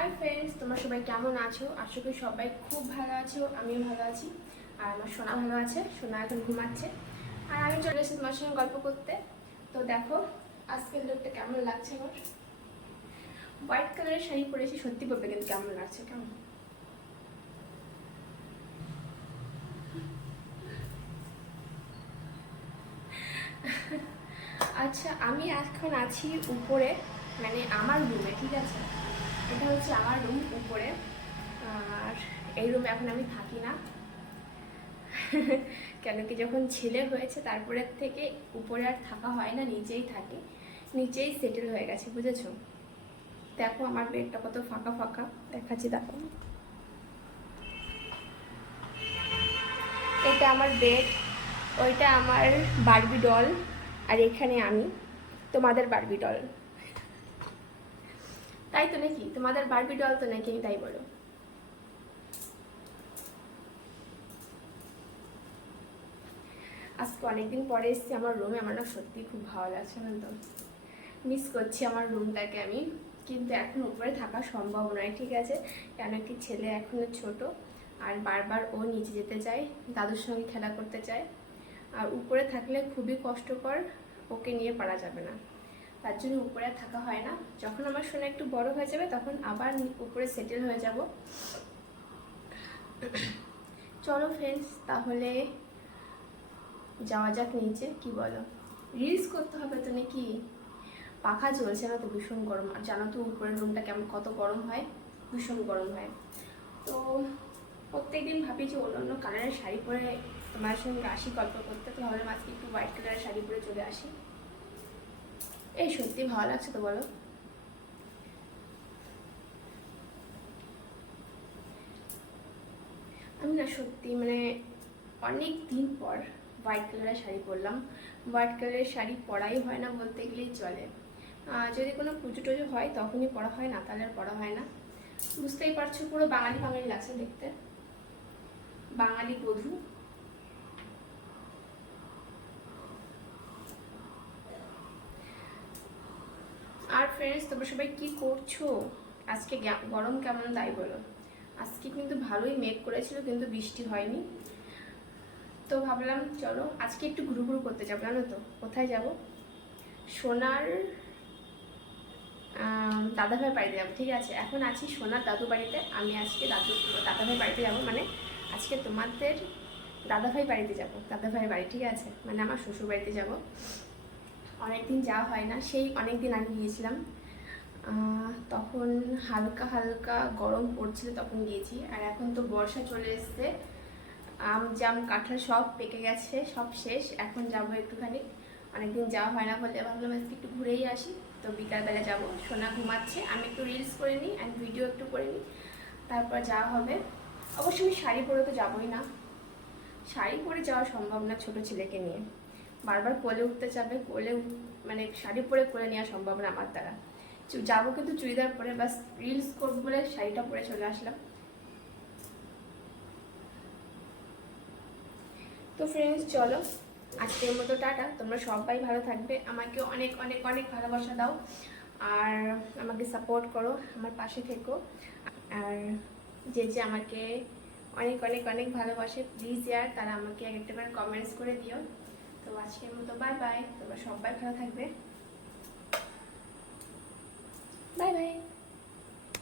Hi friends তোমরা সবাই কেমন আছো? আশা করি সবাই খুব ভালো আছো, আমিও ভালো আছি। আর আমার সোনা ভালো আছে, সোনা এখন ঘুমাচ্ছে। আর আমি চলে এসেছি তোমার সঙ্গে গল্প করতে। তো দেখো, আজকের লুকটা কেমন লাগছে আমার? হোয়াইট কালারের শাড়ি পরেছি সত্যি বলবে কিন্তু কেমন লাগছে, কেমন? আচ্ছা আমি এখন আছি উপরে মানে আমার রুমে ঠিক আছে? হচ্ছে আমার রুম উপরে। আর এই রুমে এখন আমি থাকি না। কেন কি যখন ছেলে হয়েছে, তারপরের থেকে উপরে আর থাকা হয় না, নিচেই থাকি। নিচেই সেটেল হয়ে গেছে, বুঝেছ? দেখো আমার বেডটা কত ফাঁকা ফাঁকা, দেখাচ্ছি, দেখো। এটা আমার বেড ওইটা আমার বারবি ডল আর এখানে আমি তোমাদের বারবি ডল তাই তো নাকি? তোমাদের বারবি ডল তো নাকি, তাই বলো। আজকে অনেকদিন পরে এসেছি আমার রুমে আমার না সত্যি খুব ভালো লাগছে না তো মিস করছি আমার রুমটাকে আমি। কিন্তু এখন উপরে থাকা সম্ভব নয়, ঠিক আছে? কেন কি ছেলে এখনও ছোট, আর বারবার ও নিচে যেতে চায়, দাদুর সঙ্গে খেলা করতে চায়। আর উপরে থাকলে খুবই কষ্টকর, ওকে নিয়ে পারা যাবে না। তার জন্য উপরে থাকা হয় না। যখন আমার সোনা একটু বড় হয়ে যাবে, তখন আবার উপরে সেটেল হয়ে যাব। চলো ফ্রেন্ডস তাহলে যাওয়া যাক নিচে, কি বলো? রিলস করতে হবে তো নাকি? পাখা চলছে না তো, ভীষণ গরম। আর জানো তো উপরের রুমটা কেমন, কত গরম হয়? ভীষণ গরম হয়। তো প্রত্যেকদিন ভাবি যে অন্য অন্য কালারের শাড়ি পরে তোমার সঙ্গে আসি গল্প করতে। তো ভাবলাম আজকে একটু হোয়াইট কালারের শাড়ি পরে চলে আসি। এই সত্যি ভালো লাগছে তো বলো। আমি না সত্যি মানে অনেক দিন পর হোয়াইট কালারের শাড়ি পরলাম। হোয়াইট কালারের শাড়ি পরাই হয় না বলতে গেলেই চলে। যদি কোনো পুজো টুজো হয় তখনই পরা হয় না, তাহলে আর পরা হয় না। বুঝতেই পারছ পুরো বাঙালি বাঙালি লাগছে দেখতে। বাঙালি বধূ আর ফ্রেন্ডস তোমরা সবাই কি করছ? আজকে গরম কেমন তাই বলো। আজকে কিন্তু ভালোই মেঘ করেছিল, কিন্তু বৃষ্টি হয়নি। তো ভাবলাম, চলো আজকে একটু ঘুরু ঘুরু করতে যাব, জানো তো? কোথায় যাব? সোনার দাদাভাই বাড়িতে যাব, ঠিক আছে? এখন আছি সোনার দাদু বাড়িতে। আমি আজকে দাদু দাদাভাই বাড়িতে যাব মানে আজকে তোমাদের দাদাভাই বাড়িতে যাব দাদাভাই বাড়ি, ঠিক আছে? মানে আমার শ্বশুর বাড়িতে যাব। অনেকদিন যাওয়া হয় না, সেই অনেক দিন আগে গিয়েছিলাম। তখন হালকা হালকা গরম পড়ছিল, তখন গিয়েছি। আর এখন তো বর্ষা চলে এসছে। আম, জাম, কাঁঠাল সব পেকে গেছে, সব শেষ। এখন যাব একটুখানি। অনেকদিন যাওয়া হয় না বলে ভাবলাম আজকে একটু ঘুরেই আসি। তো বিকালবেলা যাব। সোনা ঘুমাচ্ছে। আমি একটু রিলস করে নিই অ্যান্ড ভিডিও একটু করে নিই। তারপর যাওয়া হবে। অবশ্যই আমি শাড়ি পরে তো যাবোই না। শাড়ি পরে যাওয়া সম্ভব না ছোট ছেলেকে নিয়ে। বারবার কোলে উঠতে যাবে কোলে মানে শাড়ি পরে কোলে নেওয়া সম্ভব না আমার দ্বারা। যাব কিন্তু চুড়িদার পরে, বাস রিলস করব বলে শাড়িটা পরে চলে আসলাম। তো ফ্রেন্ডস চলো, আজকের মতো টাটা। তোমরা সবাই ভালো থাকবে। আমাকে অনেক অনেক অনেক ভালোবাসা দাও। আর আমাকে সাপোর্ট করো আমার পাশে থেকো। আর যে যে আমাকে অনেক অনেক অনেক ভালোবাসে প্লিজ ইয়ার, তারা আমাকে এক একটা করে কমেন্টস করে দিও। আজকের মতো বাই বাই তোমরা সবাই ভালো থাকবে। Bye bye